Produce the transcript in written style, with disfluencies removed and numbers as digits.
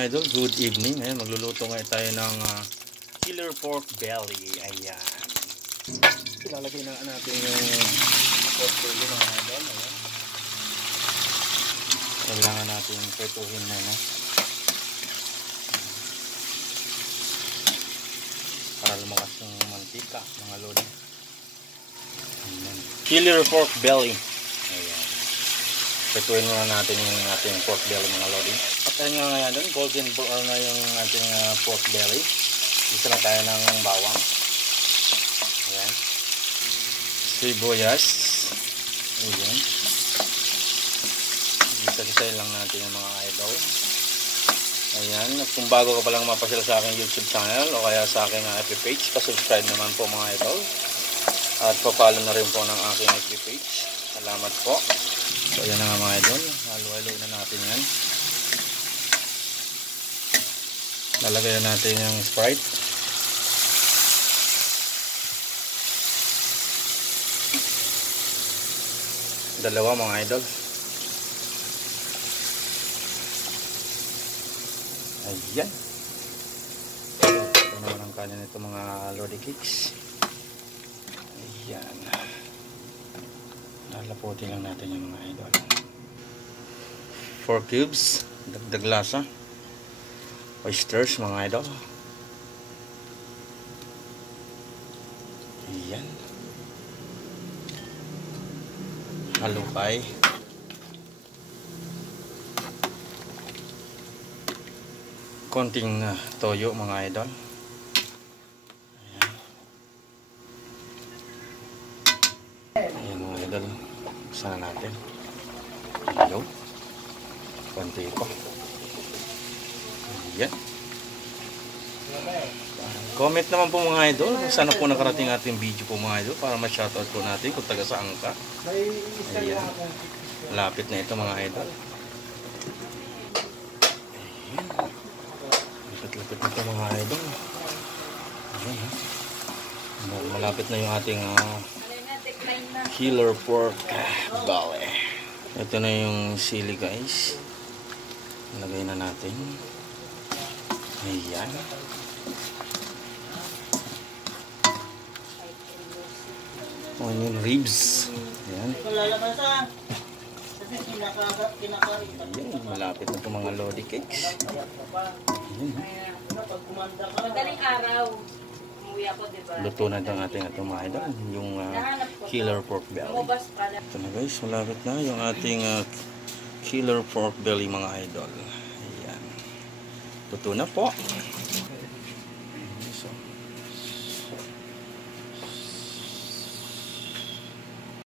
Idol, good evening. Ayan, magluluto ngayon tayo ng killer pork belly. Ayan. Ilalagay na natin yung pork belly mga idol. Ayan. Kailangan natin pretuhin muna para lumakas yung mantika mga lodi. Ayan. Killer pork belly. Ayan. Pretuhin muna natin yung ating pork belly mga lodi. At ayun nga ngayon doon, golden brown na yung ating pork belly. Isa na tayo ng bawang. Ayan. Sibuyas. Ayan. Isa-isay lang natin yung mga idol. Ayan. At kung bago ka palang mapasila sa aking YouTube channel o kaya sa aking FB page, pasubscribe naman po mga idol. At papalo na rin po ng aking FB page. Salamat po. So ayan na nga mga idol. Halo-halo na natin yan. Lalagay na natin yung Sprite. Dalawa mga idol. Ayan. Ito naman ang kanin nito mga lodi cakes. Ayan. Lalaputin lang natin yung mga idol. 4 cubes. Dagdag lasa. Oysters mga idol. Ayan. Halukay. Konting toyo mga idol. Ayan. Ayan mga idol. Sana natin. Hello. Konti ko. Ayan. Comment naman po mga idol kung sana po nakarating ating video po mga idol para ma-shoutout po natin kung taga saan ka. Ayan. Lapit na ito mga idol. Ayan. Lapit-lapit na ito mga idol. Ayan ha. Malapit na yung ating killer pork belly. Ito na yung sili guys. Lagay na natin. Ayan. Onion ribs. Ayan. Ayan. Malapit na itong mga lodi cakes. Ayan. Madaling araw. Umuwi ako, diba? Luto na itong ating mga idol. Yung killer pork belly. Ito na guys. Malapit na yung ating killer pork belly mga idol. Ayan. Luto na po.